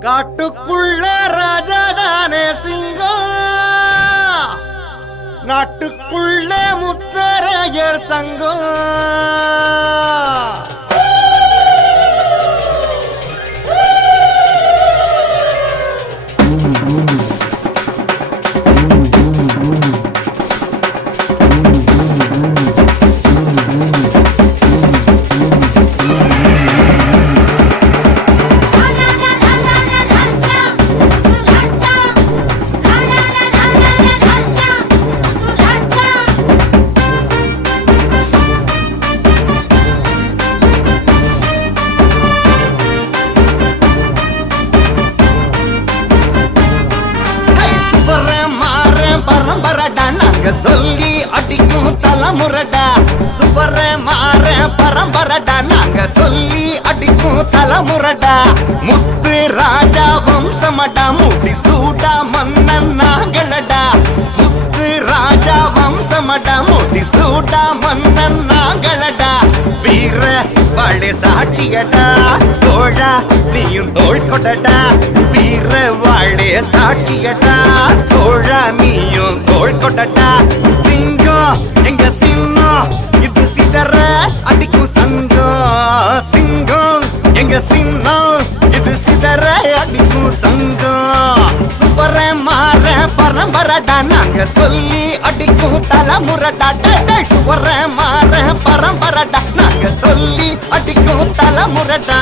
காட்டுக்குள்ள ராஜாதானே சிங்கம். நாட்டுக்குள்ள முத்தரையர் சங்கம். நாங்க சொல்லி அடிக்கும் தலைமுறடா. சுவர மாற பரம்பரடா. நாங்க சொல்லி அடிக்கும் தலைமுறடா. முத்து ராஜா வம்சமடா. முடி சூடா மன்னன் நாங்களடா முத்து ராஜா வம்சமடா. முடி சூடா மன்னன் நாங்களடா வீர பழைய சாட்சியடா. தோழா நீயும் தோல் கொண்டடா வீர வாழே சாட்சியடா தோழா நீயும் தோல் கொடடா சிங்கம் எங்க சின்னம் இது சிதற அடிக்கும் சங்கம். சிங்கம் எங்க சின்னம்? இது சிதற அடிக்கும் சங்கம். சுவர மாற பரம்பரடா நாங்க சொல்லி அடிக்கும் தலைமுறடா. சுவர மாற பரம்பரடா. சொல்லி அடிக்கும் தலைமுறடா.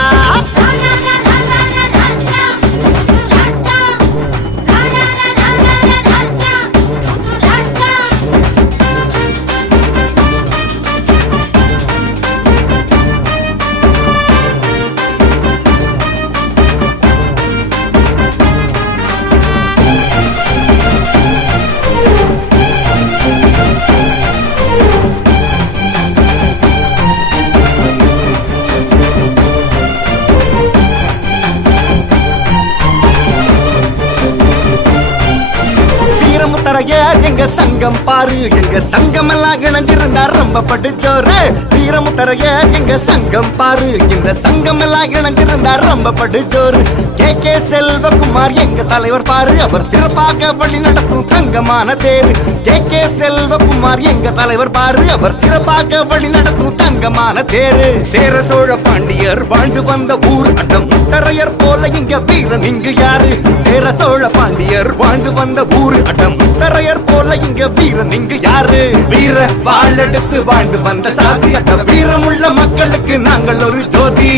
வீரமுத்தரைய எங்க சங்கம் பாரு எங்க சங்கம் எல்லாம் இணைஞ்சிருந்தா ரொம்ப படிச்சோரு. வீரமுத்தரைய எங்க சங்கம் பாரு இந்த சங்கம் எல்லாம் இணைஞ்சிருந்தா ரொம்ப படிச்சோரு. கே. கே. செல்வகுமார் எங்க தலைவர் பாரு அவர் சிறப்பாக வழி நடத்தும் தங்கமான தேர். கே. கே. செல்வகுமார் எங்க தலைவர் பாரு அவர் சிறப்பாக வழி நடத்தும் தங்கமான தேரு. சேர சோழ பாண்டியர் வாழ்ந்து வந்த ஊர் அந்த முத்தரையர் போல இங்க வீரன் இங்கு யாரு? சேர சோழ பாண்டியர் வாழ்ந்து வந்த ஊர் அட முத்தரையர் போல இங்க வீரன் இங்கு யாரு? வீர வாழெடுத்து வாழ்ந்து வந்த சாதி அட வீரமுள்ள மக்களுக்கு நாங்கள் ஒரு ஜோதி.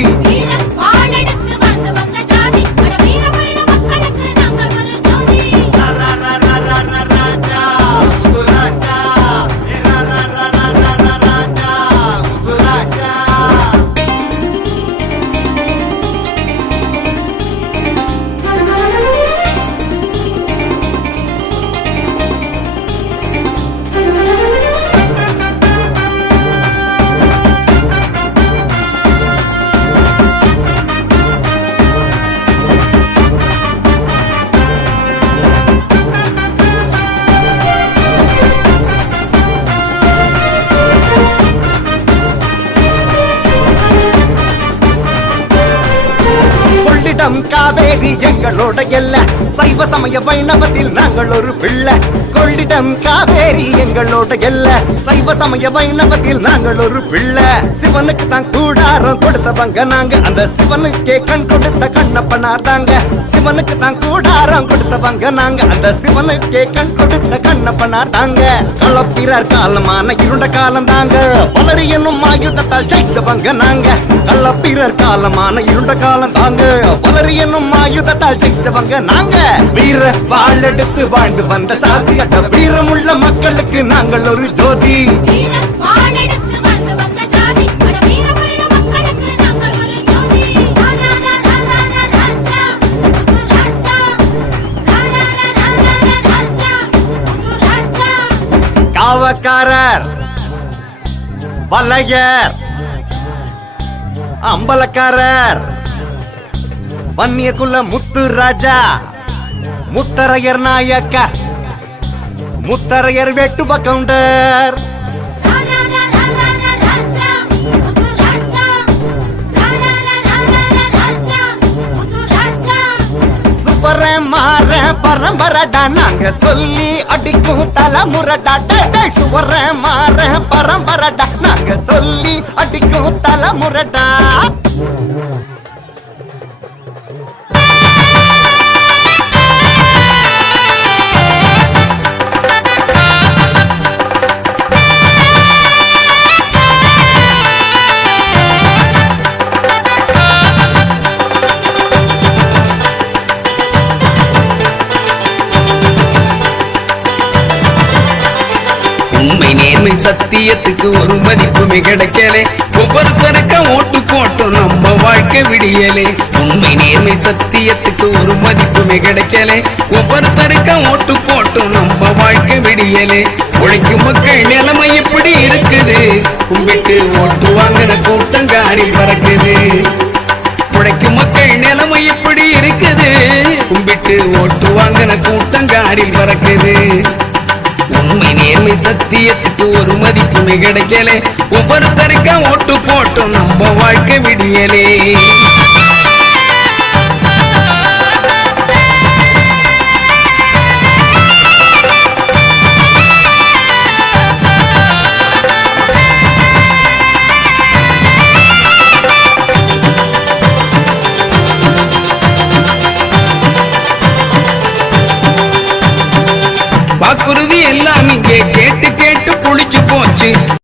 கொள்ளிடம் காவேரி எங்களோட எல்ல. சைவ சமய வைணவத்தில் நாங்கள் ஒரு பிள்ளை. கொள்ளிடம் காவேரி எங்களோட எல்ல. சைவ சமய வைணவத்தில் நாங்கள் ஒரு பிள்ளை. சிவனுக்கு தான் கூடாரம் கொடுத்தவங்க நாங்க. அந்த சிவனுக்கே கண் கொடுத்த கண்ணப்பனார் தாங்க. சிவனுக்கு தான் கூடாரம் கொடுத்தவங்க நாங்க. அந்த சிவனுக்கே கண் கொடுத்த கண்ணப்பனார் தாங்க. களப்பிறர் காலமான இருண்ட காலம் தாங்க. வளரி என்னும் ஆயுதத்தால் ஜெயிச்சவங்க நாங்க. களப்பிறர் காலமான இருண்ட காலம் தாங்க. வளரி என்னும் ஆயுதத்தால் ஜெயிச்சவங்க நாங்க. வீர வாழெடுத்து வாழ்ந்து வந்த சாதி கட்ட வீரமுள்ள மக்களுக்கு நாங்கள் ஒரு ஜோதி. பாவக்காரர். வல்லையர் அம்பலக்காரர். வன்னியக்குள்ள முத்து ராஜா முத்தரையர் நாயக்கர். முத்தரையர் வெட்டு வெட்டுவ கவுண்டர் மாற பரம்பரடா நாங்க சொல்லி அடிக்கும் தலைமுறடா. டேய், டேய், சுவர மாற பரம்பரடா நாங்க சொல்லி அடிக்கும் தலைமுறடா. உண்மை நேர்மை சத்தியத்துக்கு ஒரு மதிப்புமே கிடைக்கலே. ஒவ்வொருத்தருக்க ஓட்டு போட்டோம் நம்ம வாழ்க்கை விடியலே. உண்மை நேர்மை சத்தியத்துக்கு ஒரு மதிப்புமே கிடைக்கலே. ஒவ்வொருத்தருக்க ஓட்டு போட்டோம் நம்ம வாழ்க்கை விடியலே. உழைக்கும் மக்கள் நிலைமை எப்படி இருக்குது? கும்பிட்டு ஓட்டு வாங்கின கூட்டங்காரி பறக்குது. உழைக்கும் மக்கள் நிலைமை எப்படி இருக்குது? கும்பிட்டு ஓட்டு வாங்கின கூட்டங்காரில் பறக்குது. உண்மை நேர்மை சத்தியத்துக்கு ஒரு மதிப்புமே கிடைக்கலே. ஒவ்வொருத்தருக்கும் ஓட்டு போட்டோம் நம்ம வாழ்க்கை விடியலே.